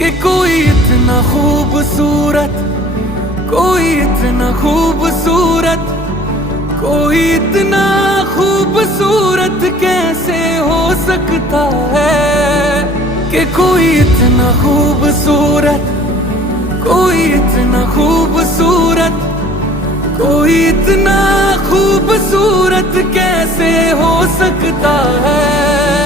कि कोई इतना खूबसूरत, कोई इतना खूबसूरत, कोई इतना खूबसूरत कैसे हो सकता है। कि कोई इतना खूबसूरत, कोई इतना खूबसूरत, कोई इतना खूबसूरत कैसे हो सकता है।